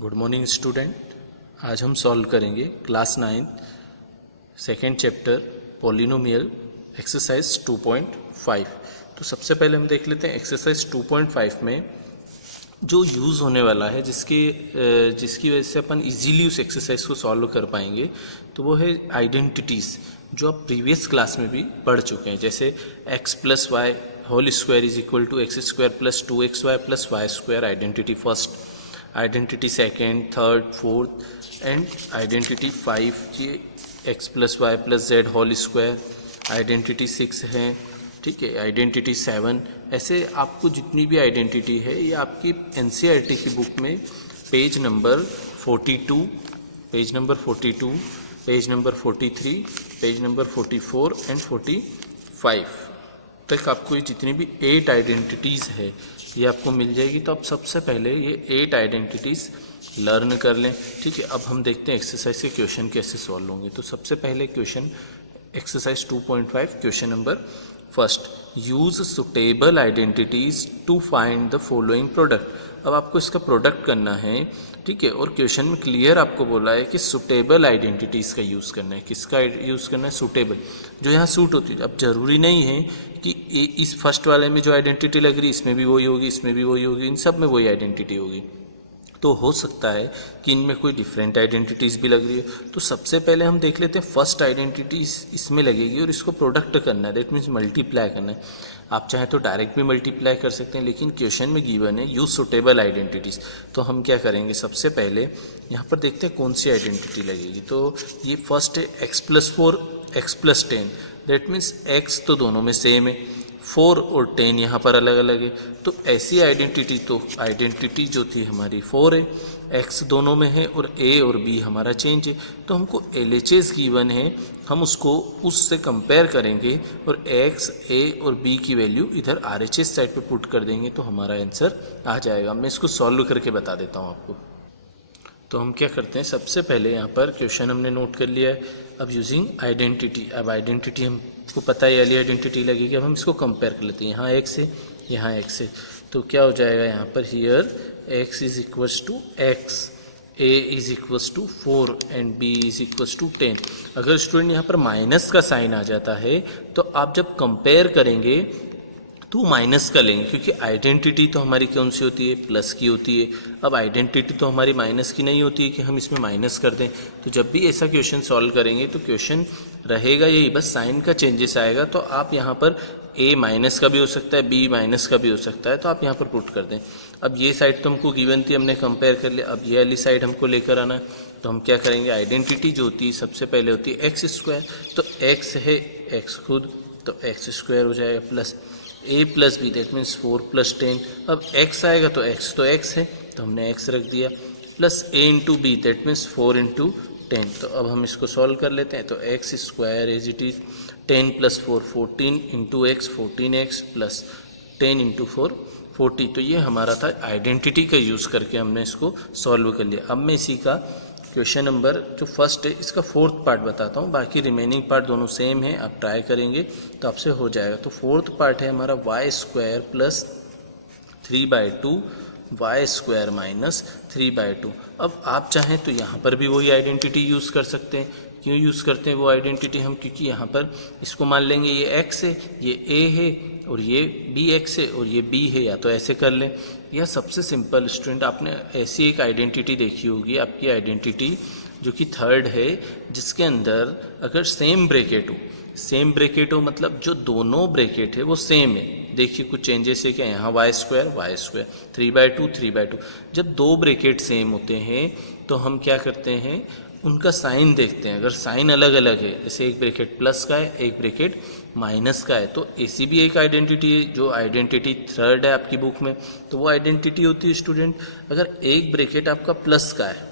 Good morning student. आज हम solve करेंगे class 9 second chapter polynomial exercise 2.5। तो सबसे पहले हम देख लेते हैं एक्सरसाइज 2.5 में जो यूज़ होने वाला है जिसकी वजह से अपन इजीली उस एक्सरसाइज को सॉल्व कर पाएंगे, तो वो है आइडेंटिटीज़ जो आप प्रीवियस क्लास में भी पढ़ चुके हैं। जैसे x plus y whole square is equal to x square plus 2xy plus y square, identity first, identity second, third, fourth and identity 5 ये x plus y plus z whole square, identity 6 है, ठीक है, identity 7। ऐसे आपको जितनी भी identity है ये आपकी एनसीईआरटी की बुक में page number 42, page number 42, page number 43, page number 44 and 45 तक आपको ये जितनी भी 8 आइडेंटिटीज़ है ये आपको मिल जाएगी। तो आप सबसे पहले ये 8 आइडेंटिटीज़ लर्न कर लें, ठीक है। अब हम देखते हैं एक्सरसाइज के क्वेश्चन कैसे सॉल्व होंगे। तो सबसे पहले question exercise 2.5 question number first, use suitable identities to find the following product. अब आपको इसका प्रोडक्ट करना है, ठीक है, और क्वेश्चन में क्लियर आपको बोला है कि सुटेबल आइडेंटिटीज़ का यूज़ करना है। किसका यूज़ करना है? सुटेबल, जो यहाँ सूट होती है। अब जरूरी नहीं है कि इस फर्स्ट वाले में जो आइडेंटिटी लग रही है इसमें भी वही होगी, इसमें भी वही होगी, इन सब में वही आइडेंटिटी होगी। तो हो सकता है कि इनमें कोई डिफरेंट आइडेंटिटीज़ भी लग रही है। तो सबसे पहले हम देख लेते हैं फर्स्ट आइडेंटिटी इसमें लगेगी और इसको प्रोडक्ट करना है, दैट मीन्स मल्टीप्लाई करना है। आप चाहें तो डायरेक्ट भी मल्टीप्लाई कर सकते हैं, लेकिन क्वेश्चन में गिवन है यूज सुटेबल आइडेंटिटीज़। तो हम क्या करेंगे, सबसे पहले यहाँ पर देखते हैं कौन सी आइडेंटिटी लगेगी। तो ये फर्स्ट है x plus 4 x plus 10, that means x तो दोनों में सेम है, 4 और 10 यहाँ पर अलग अलग है। तो ऐसी आइडेंटिटी, तो आइडेंटिटी जो थी हमारी 4 है, x दोनों में है और a और b हमारा चेंज है। तो हमको LHS गिवन है, हम उसको उससे कंपेयर करेंगे और x, a और b की वैल्यू इधर RHS साइड पे पुट कर देंगे तो हमारा आंसर आ जाएगा। मैं इसको सॉल्व करके बता देता हूँ आपको। तो हम क्या करते हैं, सबसे पहले यहाँ पर क्वेश्चन हमने नोट कर लिया है। अब यूजिंग आइडेंटिटी, अब आइडेंटिटी हमको पता है वाली आइडेंटिटी लगेगी। अब हम इसको कंपेयर कर लेते हैं, यहाँ x है, यहाँ x है। तो क्या हो जाएगा यहाँ पर, here x is equals to x, a is equals to 4 and b is equals to 10। अगर स्टूडेंट यहाँ पर माइनस का साइन आ जाता है तो आप जब कंपेयर करेंगे तो माइनस का लेंगे, क्योंकि आइडेंटिटी तो हमारी कौन सी होती है, प्लस की होती है। अब आइडेंटिटी तो हमारी माइनस की नहीं होती है कि हम इसमें माइनस कर दें। तो जब भी ऐसा क्वेश्चन सॉल्व करेंगे तो क्वेश्चन रहेगा यही, बस साइन का चेंजेस आएगा। तो आप यहाँ पर a माइनस का भी हो सकता है, b माइनस का भी हो सकता है, तो आप यहाँ पर पुट कर दें। अब ये साइड तो हमको गिवन थी, हमने कंपेयर कर लिया। अब ये वाली साइड हमको लेकर आना है, तो हम क्या करेंगे, आइडेंटिटी जो होती है सबसे पहले होती है एक्स स्क्वायर। तो x है x खुद, तो एक्स स्क्वायर हो जाएगा plus a plus b, that means 4 plus 10। अब x आएगा तो x है, तो हमने x रख दिया, plus a into b, that means 4 into 10। तो अब हम इसको सॉल्व कर लेते हैं। तो x square as it is 10 plus 4 14 into x, 14x plus 10 into 4 40। तो ये हमारा था आइडेंटिटी का यूज़ करके हमने इसको सॉल्व कर लिया। अब मैं इसी का क्वेश्चन नंबर जो फर्स्ट है इसका फोर्थ पार्ट बताता हूँ, बाकी रिमेनिंग पार्ट दोनों सेम है, आप ट्राई करेंगे तो आपसे हो जाएगा। तो फोर्थ पार्ट है हमारा y square plus 3/2 y square minus 3/2। अब आप चाहें तो यहाँ पर भी वही आइडेंटिटी यूज़ कर सकते हैं। क्यों यूज़ करते हैं वो आइडेंटिटी हम, क्योंकि यहाँ पर इसको मान लेंगे ये x है, ये a है और ये bx है और ये b है, या तो ऐसे कर लें। यह सबसे सिंपल स्टूडेंट, आपने ऐसी एक आइडेंटिटी देखी होगी, आपकी आइडेंटिटी जो कि थर्ड है, जिसके अंदर अगर सेम ब्रैकेट हो मतलब जो दोनों ब्रैकेट है वो सेम है। देखिए कुछ चेंजेस है क्या, यहाँ वाई स्क्वायर 3/2 3/2। जब दो ब्रैकेट सेम होते हैं तो हम क्या करते हैं, उनका साइन देखते हैं। अगर साइन अलग अलग है, जैसे एक ब्रैकेट प्लस का है, एक ब्रैकेट माइनस का है, तो ऐसी भी एक आइडेंटिटी है जो आइडेंटिटी थर्ड है आपकी बुक में। तो वो आइडेंटिटी होती है स्टूडेंट, अगर एक ब्रैकेट आपका प्लस का है,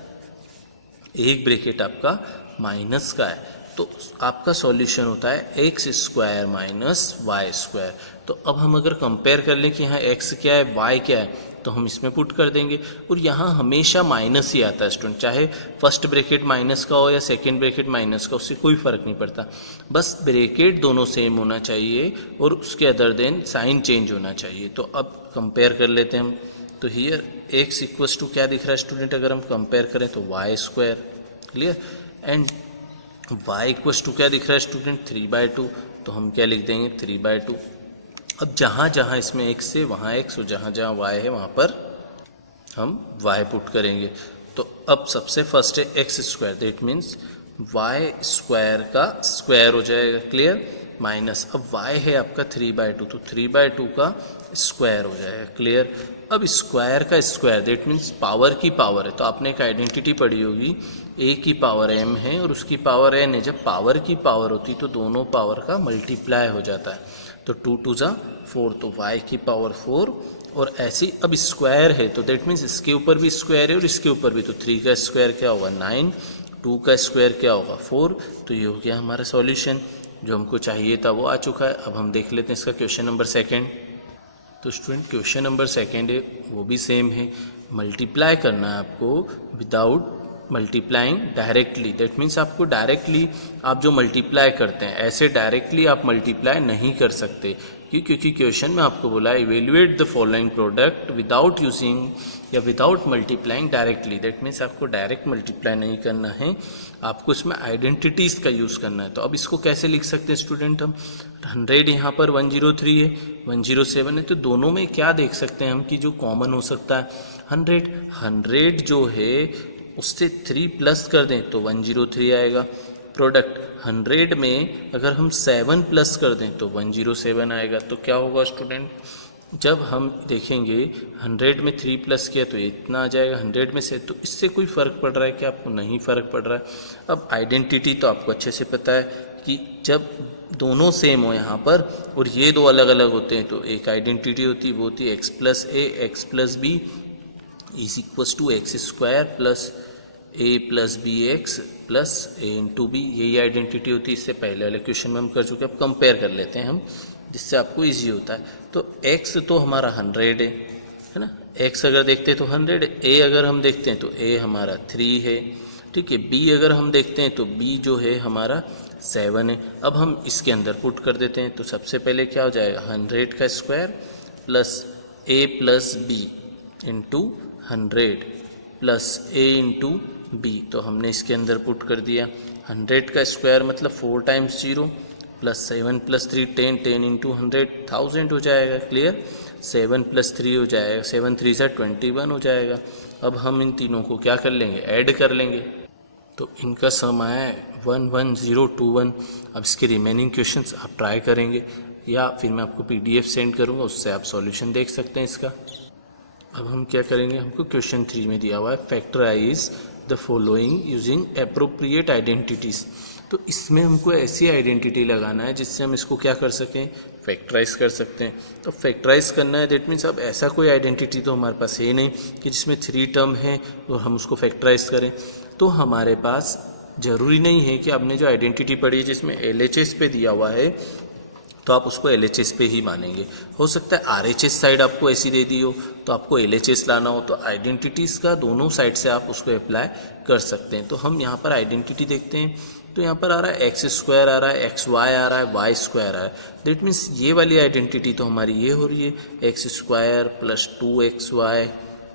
एक ब्रैकेट आपका माइनस का है, तो आपका सॉल्यूशन होता है x square minus y square. तो अब हम अगर कंपेयर कर लें कि यहाँ x क्या है, y क्या है, तो हम इसमें पुट कर देंगे। और यहाँ हमेशा माइनस ही आता है स्टूडेंट, चाहे फर्स्ट ब्रैकेट माइनस का हो या सेकंड ब्रैकेट माइनस का, उससे कोई फर्क नहीं पड़ता। बस ब्रैकेट दोनों सेम होना चाहिए और उसके अदर देन साइन चेंज होना चाहिए। तो अब कंपेयर कर लेते हैं हम। तो हियर x इक्वल्स टू क्या दिख रहा है स्टूडेंट, अगर हम कंपेयर करें तो y square, clear, and y equals to क्या दिख रहा है स्टूडेंट 3/2, तो हम क्या लिख देंगे 3/2। अब जहाँ जहाँ इसमें x है वहाँ x और जहाँ जहाँ y है वहाँ पर हम y पुट करेंगे। तो अब सबसे फर्स्ट है x square, that means y square का स्क्वायर हो जाएगा, क्लियर, माइनस अब y है आपका 3/2, तो 3/2 का स्क्वायर हो जाएगा, क्लियर। अब स्क्वायर का स्क्वायर दैट मीन्स पावर की पावर है, तो आपने एक आइडेंटिटी पढ़ी होगी a की पावर m है और उसकी पावर n है। जब पावर की पावर होती तो दोनों पावर का मल्टीप्लाई हो जाता है, तो 2 2 जा 4, तो y की पावर 4 और ऐसी। अब स्क्वायर है तो दैट मीन्स इसके ऊपर भी स्क्वायर है और इसके ऊपर भी, तो 3 का स्क्वायर क्या होगा 9, 2 का स्क्वायर क्या होगा 4, तो ये हो गया हमारा सॉल्यूशन। जो हमको चाहिए था वो आ चुका है। अब हम देख लेते हैं इसका क्वेश्चन नंबर सेकंड। तो स्टूडेंट क्वेश्चन नंबर सेकंड है वो भी सेम है, मल्टीप्लाई करना है आपको without multiplying directly, that means आपको डायरेक्टली आप जो मल्टीप्लाई करते हैं ऐसे डायरेक्टली आप मल्टीप्लाई नहीं कर सकते, क्योंकि क्वेश्चन में आपको बोला है evaluate the following product without using या without multiplying directly, that means आपको डायरेक्ट मल्टीप्लाई नहीं करना है, आपको इसमें आइडेंटिटीज़ का यूज़ करना है। तो अब इसको कैसे लिख सकते हैं स्टूडेंट हम, 100 यहाँ पर 103 है, 107 है, तो दोनों में क्या देख सकते हैं हम कि जो कॉमन हो सकता है 100 जो है उससे 3 प्लस कर दें तो 103 आएगा। प्रोडक्ट 100 में अगर हम 7 प्लस कर दें तो 107 आएगा। तो क्या होगा स्टूडेंट, जब हम देखेंगे 100 में 3 प्लस किया तो इतना आ जाएगा 100 में से, तो इससे कोई फ़र्क पड़ रहा है कि आपको नहीं फ़र्क पड़ रहा है। अब आइडेंटिटी तो आपको अच्छे से पता है कि जब दोनों सेम हो यहाँ पर और ये दो अलग अलग होते हैं तो एक आइडेंटिटी होती है वो होती है x plus a x plus b is equals to x square plus a plus b x plus a into b, यही आइडेंटिटी होती है। इससे पहले वाले क्वेश्चन में हम कर चुके हैं, अब कंपेयर कर लेते हैं हम जिससे आपको इजी होता है। तो x तो हमारा 100 है ना, x अगर देखते हैं तो 100 है, a अगर हम देखते हैं तो a हमारा 3 है, ठीक है, b अगर हम देखते हैं तो b जो है हमारा 7 है। अब हम इसके अंदर पुट कर देते हैं, तो सबसे पहले क्या हो जाएगा 100 का square plus a plus b into 100 plus a into b, तो हमने इसके अंदर पुट कर दिया। 100 का स्क्वायर मतलब 4 टाइम्स 0 प्लस 7 प्लस 3 10, 10 इंटू 100 1000 हो जाएगा, क्लियर। 7 प्लस 3 हो जाएगा, 7 3 से 21 हो जाएगा। अब हम इन तीनों को क्या कर लेंगे, ऐड कर लेंगे, तो इनका सम आया है 11021। अब इसके रिमेनिंग क्वेश्चंस आप ट्राई करेंगे या फिर मैं आपको PDF सेंड करूँगा, उससे आप सॉल्यूशन देख सकते हैं इसका। अब हम क्या करेंगे, हमको क्वेश्चन 3 में दिया हुआ है factorise the following using appropriate identities. तो इसमें हमको ऐसी आइडेंटिटी लगाना है जिससे हम इसको क्या कर सकें, फैक्टराइज कर सकते हैं। तो फैक्टराइज करना है दैट मीन्स अब ऐसा कोई आइडेंटिटी तो हमारे पास है नहीं कि जिसमें 3 टर्म है और हम उसको फैक्टराइज करें। तो हमारे पास ज़रूरी नहीं है कि आपने जो आइडेंटिटी पढ़ी है जिसमें LHS पे दिया हुआ है तो आप उसको LHS पे ही मानेंगे। हो सकता है RHS साइड आपको ऐसी दे दी हो तो आपको LHS लाना हो, तो आइडेंटिटीज़ का दोनों साइड से आप उसको अप्लाई कर सकते हैं। तो हम यहाँ पर आइडेंटिटी देखते हैं, तो यहाँ पर आ रहा है एक्स स्क्वायर आ रहा है, एक्स वाई आ रहा है, वाई स्क्वायर आ रहा है, दैट मीन्स ये वाली आइडेंटिटी तो हमारी ये हो रही है x square plus 2xy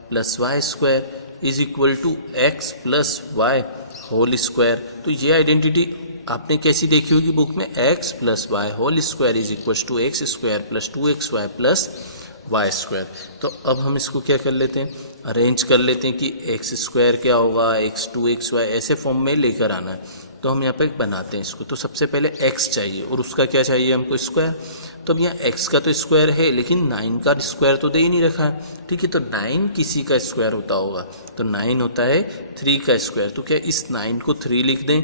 plus y square is equal to x plus y whole square. तो ये आइडेंटिटी आपने कैसी देखी होगी बुक में, x plus y whole square is equal to x square plus 2xy plus y square. तो अब हम इसको क्या कर लेते हैं, अरेंज कर लेते हैं कि एक्स स्क्वायर क्या होगा, x 2xy ऐसे फॉर्म में लेकर आना है। तो हम यहाँ पे बनाते हैं इसको, तो सबसे पहले x चाहिए और उसका क्या चाहिए हमको, स्क्वायर। तो अब यहाँ x का तो स्क्वायर है लेकिन 9 का स्क्वायर तो दे ही नहीं रखा है, ठीक है, तो 9 किसी का स्क्वायर होता होगा, तो 9 होता है 3 का स्क्वायर। तो क्या इस 9 को 3 लिख दें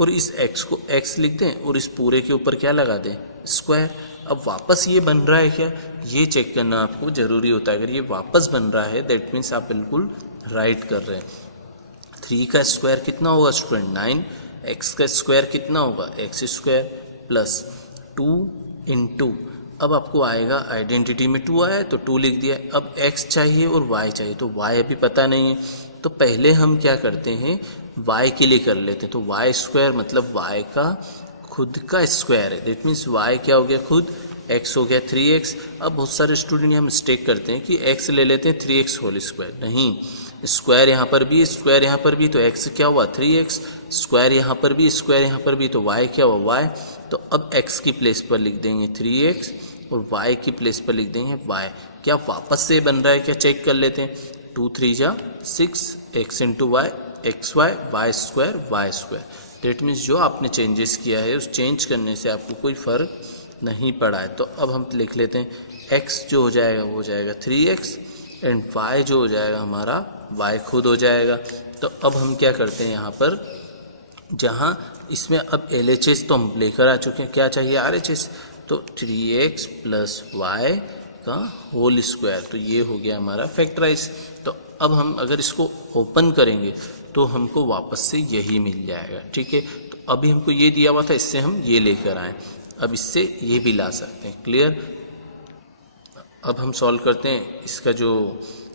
और इस x को x लिख दें और इस पूरे के ऊपर क्या लगा दें, स्क्वायर। अब वापस ये बन रहा है क्या, ये चेक करना आपको ज़रूरी होता है। अगर ये वापस बन रहा है दैट मीन्स आप बिल्कुल राइट कर रहे हैं। 3 का स्क्वायर कितना होगा स्टूडेंट, 9, x का स्क्वायर कितना होगा, एक्स स्क्वायर प्लस 2 इंटू, अब आपको आएगा आइडेंटिटी में 2 आया है तो 2 लिख दिया। अब x चाहिए और y चाहिए, तो y अभी पता नहीं है, तो पहले हम क्या करते हैं y के लिए कर लेते हैं। तो y स्क्वायर मतलब y का खुद का स्क्वायर है, दैट मीन्स y क्या हो गया, खुद x हो गया 3x। अब बहुत सारे स्टूडेंट यहाँ मिस्टेक करते हैं कि x ले लेते हैं 3x होल स्क्वायर, नहीं, स्क्वायर यहाँ पर भी, स्क्वायर यहाँ पर भी, तो x क्या हुआ 3x, स्क्वायर यहाँ पर भी, स्क्वायर यहाँ पर भी, तो y क्या हुआ y। तो अब x की प्लेस पर लिख देंगे 3x और y की प्लेस पर लिख देंगे y। क्या वापस से बन रहा है क्या, चेक कर लेते हैं। 2 3 जा 6, x into y x y, y square. That means जो आपने चेंजेस किया है उस चेंज करने से आपको कोई फ़र्क नहीं पड़ा है। तो अब हम लिख लेते हैं x जो हो जाएगा वो हो जाएगा 3x एंड y जो हो जाएगा हमारा y खुद हो जाएगा। तो अब हम क्या करते हैं यहाँ पर, जहाँ इसमें अब LHS तो हम लेकर आ चुके हैं, क्या चाहिए RHS, तो 3x प्लस वाई का होल स्क्वायर, तो ये हो गया हमारा फैक्टराइज। तो अब हम अगर इसको ओपन करेंगे तो हमको वापस से यही मिल जाएगा, ठीक है। तो अभी हमको ये दिया हुआ था, इससे हम ये लेकर आए, अब इससे ये भी ला सकते हैं, क्लियर। अब हम सॉल्व करते हैं इसका जो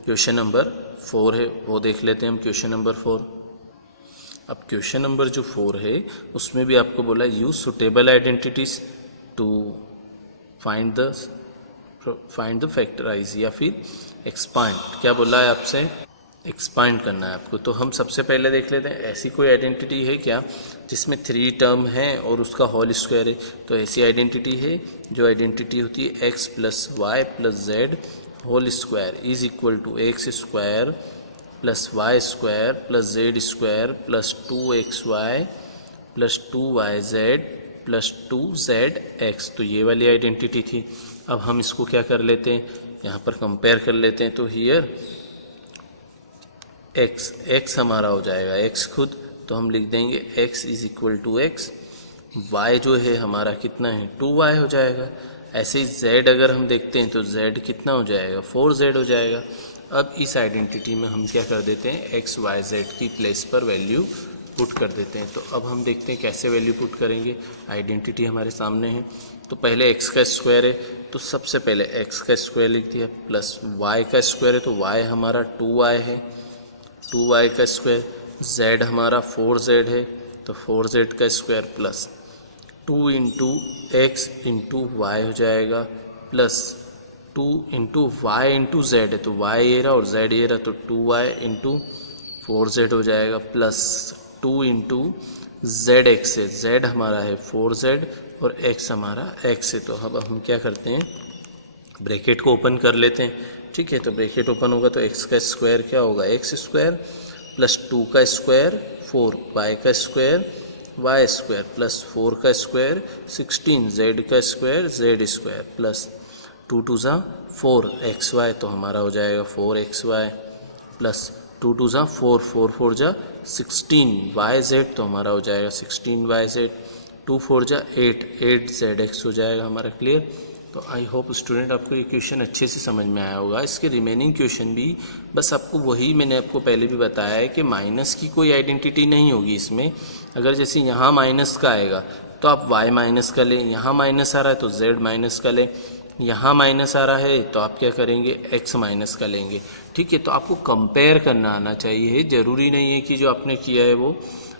क्वेश्चन नंबर 4 है वो देख लेते हैं हम, क्वेश्चन नंबर 4। अब क्वेश्चन नंबर जो 4 है उसमें भी आपको बोला use suitable identities to find the factorise या फिर एक्सपांड, क्या बोला है आपसे, एक्सपांड करना है आपको। तो हम सबसे पहले देख लेते हैं ऐसी कोई आइडेंटिटी है क्या जिसमें 3 टर्म है और उसका होल स्क्वायर है। तो ऐसी आइडेंटिटी है जो आइडेंटिटी होती है x plus y plus z whole square is equal to x square plus y square plus z square plus 2xy plus 2yz plus 2zx। तो ये वाली आइडेंटिटी थी। अब हम इसको क्या कर लेते हैं, यहाँ पर कंपेयर कर लेते हैं। तो हियर x हमारा हो जाएगा x खुद, तो हम लिख देंगे x is equal to x, y जो है हमारा कितना है 2y हो जाएगा। ऐसे ही z अगर हम देखते हैं तो z कितना हो जाएगा 4z हो जाएगा। अब इस आइडेंटिटी में हम क्या कर देते हैं x y z की प्लेस पर वैल्यू पुट कर देते हैं। तो अब हम देखते हैं कैसे वैल्यू पुट करेंगे। आइडेंटिटी हमारे सामने है, तो पहले x का स्क्वायर है तो सबसे पहले x का स्क्वायर लिख दिया, प्लस y का स्क्वायर है तो y हमारा 2y है, 2y का स्क्वायर, z हमारा 4z है तो 4z का square plus 2 into x into y हो जाएगा, plus 2 into y into z है तो y ये रहा और z ये रहा, तो 2y इंटू 4z हो जाएगा, प्लस 2 इंटू जेड एक्स है, z हमारा है 4z और x हमारा x है। तो अब हम क्या करते हैं, ब्रैकेट को ओपन कर लेते हैं, ठीक है। तो ब्रैकेट ओपन होगा तो x का स्क्वायर क्या होगा x स्क्वायर प्लस 2 का स्क्वायर 4, y का स्क्वायर y स्क्वायर प्लस 4 का स्क्वायर 16, z का स्क्वायर z स्क्वायर प्लस 2 2 ज़ा 4 xy, तो हमारा हो जाएगा 4xy प्लस 2 2 ज़ा 4 4 4 जा 16yz, तो हमारा हो जाएगा 16yz, 2 4 जा 8 8zx हो जाएगा हमारा, क्लियर। तो आई होप स्टूडेंट आपको ये क्वेश्चन अच्छे से समझ में आया होगा। इसके रिमेनिंग क्वेश्चन भी बस आपको वही मैंने आपको पहले भी बताया है कि माइनस की कोई आइडेंटिटी नहीं होगी इसमें। अगर जैसे यहाँ माइनस का आएगा तो आप y माइनस का लें, यहाँ माइनस आ रहा है तो z माइनस का लें, यहाँ माइनस आ रहा है तो आप क्या करेंगे x माइनस का लेंगे, ठीक है। तो आपको कंपेयर करना आना चाहिए, ज़रूरी नहीं है कि जो आपने किया है वो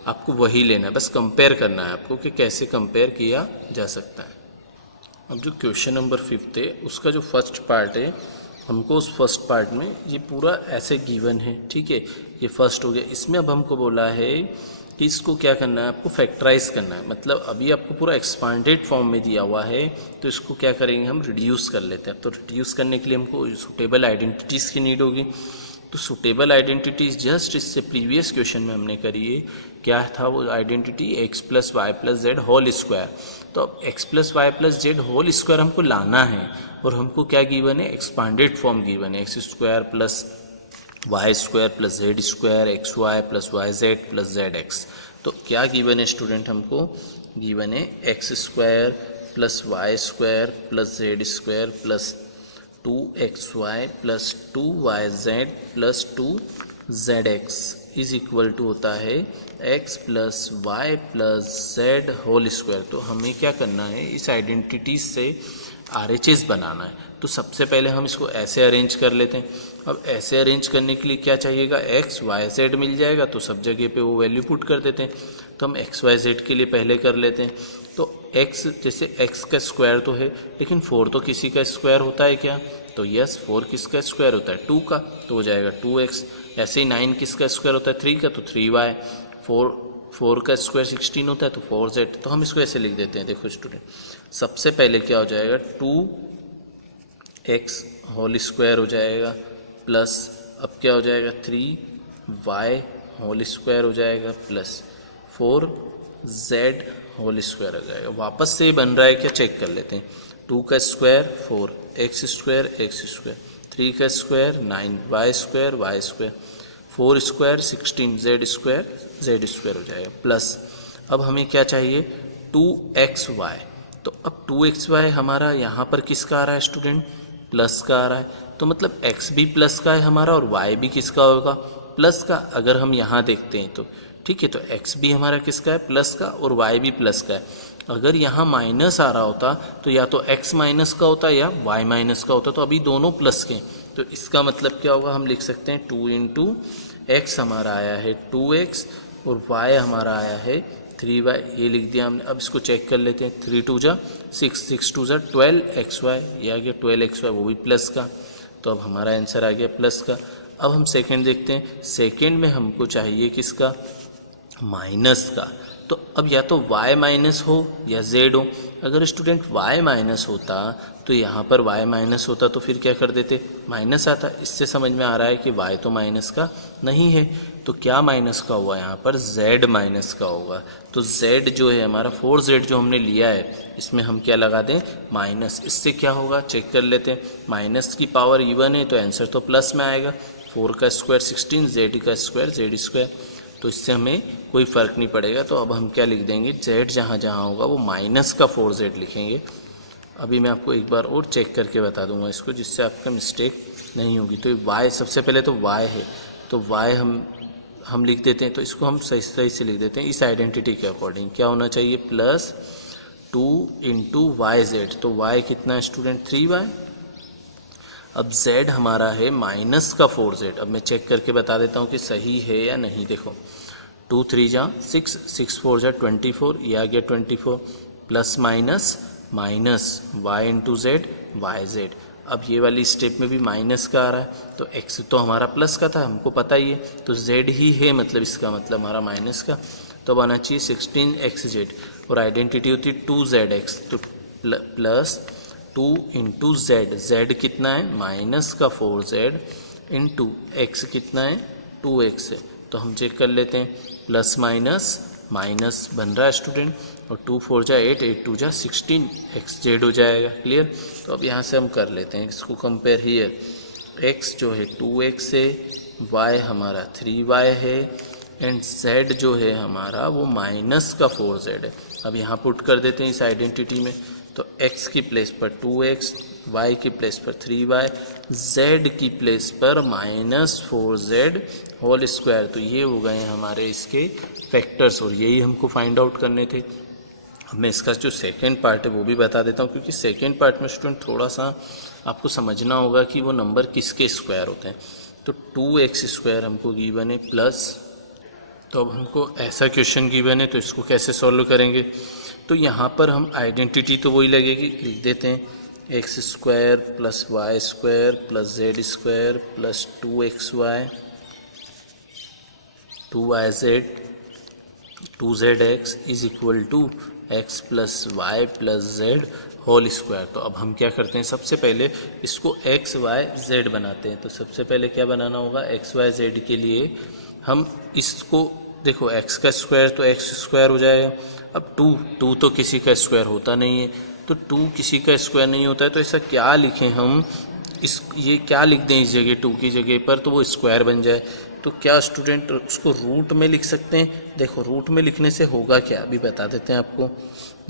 आपको वही लेना है, बस कंपेयर करना है आपको कि कैसे कंपेयर किया जा सकता है। अब जो क्वेश्चन नंबर 5 है उसका जो फर्स्ट पार्ट है, हमको उस फर्स्ट पार्ट में ये पूरा ऐसे गिवन है, ठीक है, ये फर्स्ट हो गया। इसमें अब हमको बोला है कि इसको क्या करना है, आपको फैक्टराइज करना है, मतलब अभी आपको पूरा एक्सपांडेड फॉर्म में दिया हुआ है तो इसको क्या करेंगे हम रिड्यूस कर लेते हैं। तो रिड्यूस करने के लिए हमको सुटेबल आइडेंटिटीज़ की नीड होगी। तो सुटेबल आइडेंटिटीज जस्ट इससे प्रीवियस क्वेश्चन में हमने करी है, क्या था वो identity x plus y plus z whole square. तो अब x plus y plus z whole square हमको लाना है और हमको क्या गिवन है, एक्सपांडेड फॉर्म गिवन है, x square plus y square plus z square x y plus y z plus z x. तो क्या गिवन है स्टूडेंट, हमको गिवन है x square plus y square plus z square plus 2xy plus 2yz plus 2zx is equal to होता है x plus y plus z whole square. तो हमें क्या करना है, इस आइडेंटिटीज से RHS बनाना है। तो सबसे पहले हम इसको ऐसे अरेंज कर लेते हैं। अब ऐसे अरेंज करने के लिए क्या चाहिएगा, x y z मिल जाएगा, तो सब जगह पे वो वैल्यू पुट कर देते हैं। तो हम x y z के लिए पहले कर लेते हैं। तो x जैसे x का स्क्वायर तो है, लेकिन 4 तो किसी का स्क्वायर होता है क्या? तो यस 4 किसका स्क्वायर होता है? 2 का, तो हो जाएगा 2x। ऐसे ही 9 किसका स्क्वायर होता है? 3 का, तो 3y। 4 का स्क्वायर 16 होता है, तो 4z। तो हम इसको ऐसे लिख देते हैं। देखो स्टूडेंट, सबसे पहले क्या हो जाएगा? 2x होल स्क्वायर हो जाएगा प्लस, अब क्या हो जाएगा? 3y होल स्क्वायर हो जाएगा प्लस 4z होल स्क्वायर हो जाएगा। वापस से बन रहा है क्या, चेक कर लेते हैं। 2 का स्क्वायर 4, x स्क्वायर 3 का square 9, y square 4 square 16, z square हो जाएगा प्लस, अब हमें क्या चाहिए? 2xy। तो अब 2xy हमारा यहाँ पर किसका आ रहा है स्टूडेंट? प्लस का आ रहा है। तो मतलब x भी प्लस का है हमारा और y भी किसका होगा? प्लस का। अगर हम यहाँ देखते हैं तो ठीक है, तो x भी हमारा किसका है? प्लस का, और y भी प्लस का है। अगर यहाँ माइनस आ रहा होता तो या तो x माइनस का होता या y माइनस का होता, तो अभी दोनों प्लस के। तो इसका मतलब क्या होगा? हम लिख सकते हैं 2 इंटू एक्स हमारा आया है 2x और y हमारा आया है 3y। ये लिख दिया हमने। अब इसको चेक कर लेते हैं। 3 2 जा 6, 6 2 जा 12xy, ये आ गया 12xy, वो भी प्लस का। तो अब हमारा आंसर आ गया प्लस का। अब हम सेकंड देखते हैं। सेकंड में हमको चाहिए किसका? माइनस का। तो अब या तो y माइनस हो या z हो। अगर स्टूडेंट y माइनस होता तो यहाँ पर y माइनस होता तो फिर क्या कर देते? माइनस आता। इससे समझ में आ रहा है कि y तो माइनस का नहीं है, तो क्या माइनस का हुआ यहाँ पर? z माइनस का होगा। तो z जो है हमारा 4z जो हमने लिया है, इसमें हम क्या लगा दें? माइनस। इससे क्या होगा चेक कर लेते हैं। माइनस की पावर इवन है तो आंसर तो प्लस में आएगा। 4 का स्क्वायर 16, z का स्क्वायर z स्क्वायर, तो इससे हमें कोई फ़र्क नहीं पड़ेगा। तो अब हम क्या लिख देंगे? z जहाँ जहाँ होगा वो माइनस का 4z लिखेंगे। अभी मैं आपको एक बार और चेक करके बता दूंगा इसको, जिससे आपका मिस्टेक नहीं होगी। तो y सबसे पहले तो y है, तो y हम लिख देते हैं। तो इसको हम सही सही से लिख देते हैं इस आइडेंटिटी के अकॉर्डिंग। क्या होना चाहिए? Plus 2 into YZ। तो y कितना है स्टूडेंट? 3y। अब z हमारा है माइनस का 4z। अब मैं चेक करके बता देता हूँ कि सही है या नहीं। देखो 2 3 जा 6, 6 4 जा 24, ये आ गया 24 plus minus minus y into Z YZ। अब ये वाली स्टेप में भी माइनस का आ रहा है, तो x तो हमारा प्लस का था, हमको पता ही है, तो z ही है, मतलब इसका मतलब हमारा माइनस का। तो अब आना चाहिए 16xz और आइडेंटिटी होती है 2zx। तो प्लस 2 इंटू z कितना है? माइनस का 4z इंटू x कितना है? 2x है। तो हम चेक कर लेते हैं। प्लस माइनस माइनस बन रहा है स्टूडेंट, और 2 4 जा 8, 8 2 जा 16 xz हो जाएगा। क्लियर? तो अब यहाँ से हम कर लेते हैं इसको कंपेयर। हियर x जो है 2x है, y हमारा 3y है, एंड z जो है हमारा वो माइनस का 4z है। अब यहाँ पुट कर देते हैं इस आइडेंटिटी में। तो x की प्लेस पर 2x, y की प्लेस पर 3y, z की प्लेस पर माइनस 4z होल स्क्वायर। तो ये हो गए हमारे इसके फैक्टर्स, और यही हमको फाइंड आउट करने थे। अब मैं इसका जो सेकेंड पार्ट है वो भी बता देता हूँ, क्योंकि सेकेंड पार्ट में स्टूडेंट थोड़ा सा आपको समझना होगा कि वो नंबर किसके स्क्वायर होते हैं। तो 2x स्क्वायर हमको गिवन है प्लस, तो अब हमको ऐसा क्वेश्चन गिवन है तो इसको कैसे सॉल्व करेंगे? तो यहाँ पर हम आइडेंटिटी तो वही लगेगी, लिख देते हैं x square plus y square plus z square plus 2xy 2yz 2zx is equal to x plus y plus z whole square. तो अब हम क्या करते हैं? सबसे पहले इसको x y z बनाते हैं। तो सबसे पहले क्या बनाना होगा? x y z के लिए हम इसको देखो, x का स्क्वायर तो x स्क्वायर हो जाएगा। अब 2 तो किसी का स्क्वायर होता नहीं है, तो 2 किसी का स्क्वायर नहीं होता है, तो ऐसा क्या लिखें हम? ये क्या लिख दें इस जगह 2 की जगह पर, तो वो स्क्वायर बन जाए। तो क्या स्टूडेंट उसको रूट में लिख सकते हैं? देखो रूट में लिखने से होगा क्या, अभी बता देते हैं आपको।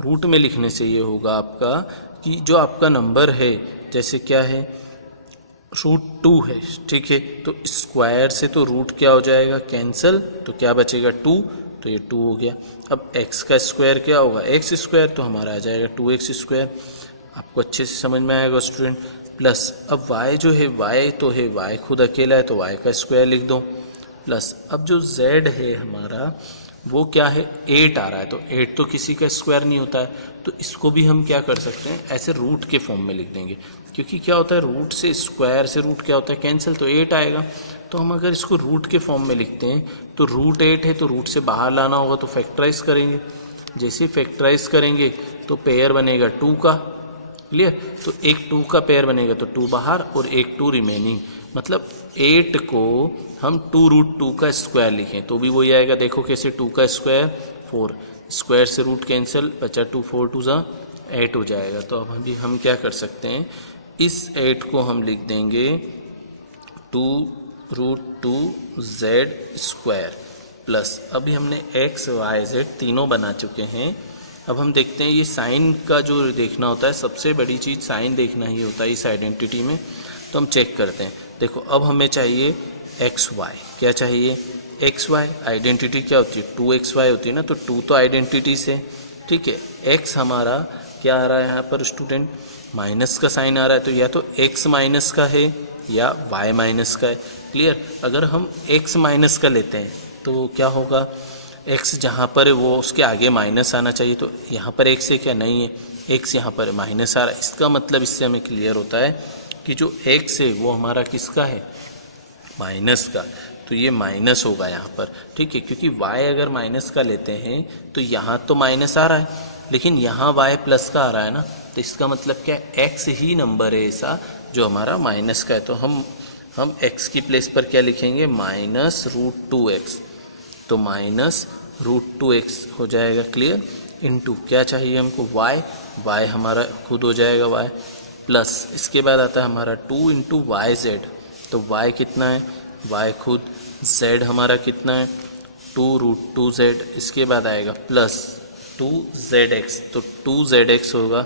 रूट में लिखने से ये होगा आपका कि जो आपका नंबर है, जैसे क्या है √2 है, ठीक है, तो स्क्वायर से तो रूट क्या हो जाएगा? कैंसिल, तो क्या बचेगा? 2, तो ये 2 हो गया। अब x का स्क्वायर क्या होगा? x स्क्वायर, तो हमारा आ जाएगा 2x स्क्वायर। आपको अच्छे से समझ में आएगा स्टूडेंट। प्लस अब y जो है y तो है, y खुद अकेला है तो y का स्क्वायर लिख दो, प्लस अब जो z है हमारा वो क्या है 8 आ रहा है, तो 8 तो किसी का स्क्वायर नहीं होता है, तो इसको भी हम क्या कर सकते हैं ऐसे रूट के फॉर्म में लिख देंगे, क्योंकि क्या होता है रूट से स्क्वायर से रूट क्या होता है कैंसिल, तो 8 आएगा। तो हम अगर इसको रूट के फॉर्म में लिखते हैं तो रूट 8 है, तो रूट से बाहर लाना होगा तो फैक्टराइज करेंगे, जैसे ही फैक्टराइज करेंगे तो पेयर बनेगा 2 का, क्लियर। तो एक 2 का पेयर बनेगा तो 2 बाहर और एक 2 रिमेनिंग, मतलब 8 को हम 2√2 का स्क्वायर लिखें तो भी वही आएगा। देखो कैसे 2 का स्क्वायर 4, स्क्वायर से रूट कैंसिल, बचा 2, 4 2 जा 8 हो जाएगा। तो अब अभी हम क्या कर सकते हैं, इस 8 को हम लिख देंगे 2√2z स्क्वायर प्लस, अभी हमने x y z तीनों बना चुके हैं। अब हम देखते हैं ये साइन का जो देखना होता है, सबसे बड़ी चीज़ साइन देखना ही होता है इस आइडेंटिटी में। तो हम चेक करते हैं, देखो अब हमें चाहिए एक्स वाई, क्या चाहिए एक्स वाई, आइडेंटिटी क्या होती है 2xy होती है ना, तो 2 तो आइडेंटिटी से, ठीक है। x हमारा क्या आ रहा है यहाँ पर स्टूडेंट, माइनस का साइन आ रहा है, तो या तो x माइनस का है या y माइनस का है, क्लियर। अगर हम x माइनस का लेते हैं तो क्या होगा, x जहाँ पर है वो उसके आगे माइनस आना चाहिए, तो यहाँ पर x है क्या, नहीं है, x यहाँ पर माइनस आ रहा है। इसका मतलब इससे हमें क्लियर होता है कि जो x है वो हमारा किसका है, माइनस का, तो ये माइनस होगा यहाँ पर, ठीक है। क्योंकि y अगर माइनस का लेते हैं तो यहाँ तो माइनस आ रहा है, लेकिन यहाँ y प्लस का आ रहा है ना, तो इसका मतलब क्या है x ही नंबर है ऐसा जो हमारा माइनस का है। तो हम x की प्लेस पर क्या लिखेंगे, -√2x, तो -√2x हो जाएगा, क्लियर। इनटू क्या चाहिए हमको y हमारा खुद हो जाएगा y, प्लस इसके बाद आता है हमारा 2 × yz, तो y कितना है, y खुद, z हमारा कितना है 2√2z, इसके बाद आएगा प्लस 2zx, तो 2zx होगा,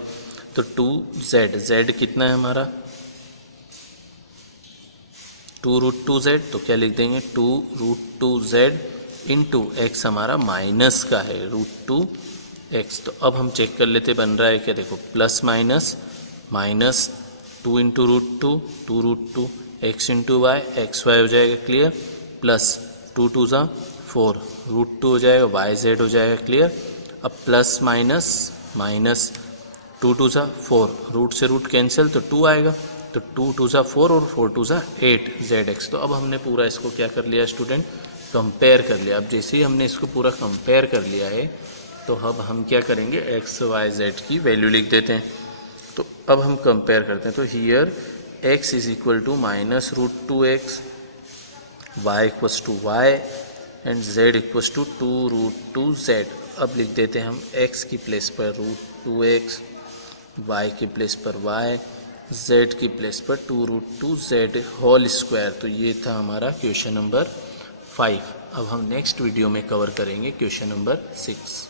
तो 2z कितना है हमारा 2√2z, तो क्या लिख देंगे 2√2z इंटू x हमारा माइनस का है √2x। तो अब हम चेक कर लेते बन रहा है क्या, देखो plus minus, -2 × √2, 2√2 x × y, xy हो जाएगा, क्लियर, प्लस 2 2 जा 4, √2 हो जाएगा, yz हो जाएगा, क्लियर। अब प्लस माइनस 2 2 जा 4, रूट से रूट कैंसिल तो 2 आएगा, तो 2 2 जा 4 और 4 2 जा 8 zx। तो अब हमने पूरा इसको क्या कर लिया स्टूडेंट, कंपेयर कर लिया। अब जैसे ही हमने इसको पूरा कंपेयर कर लिया है तो अब हम क्या करेंगे, एक्स वाई जेड की वैल्यू लिख देते हैं। तो अब हम कंपेयर करते हैं, तो here x is equal to -√2x, y equals to y and z equals to 2√2z। अब लिख देते हैं हम x की प्लेस पर √2x, y की प्लेस पर y, z की प्लेस पर 2√2z होल स्क्वायर। तो ये था हमारा क्वेश्चन नंबर 5। अब हम नेक्स्ट वीडियो में कवर करेंगे क्वेश्चन नंबर 6।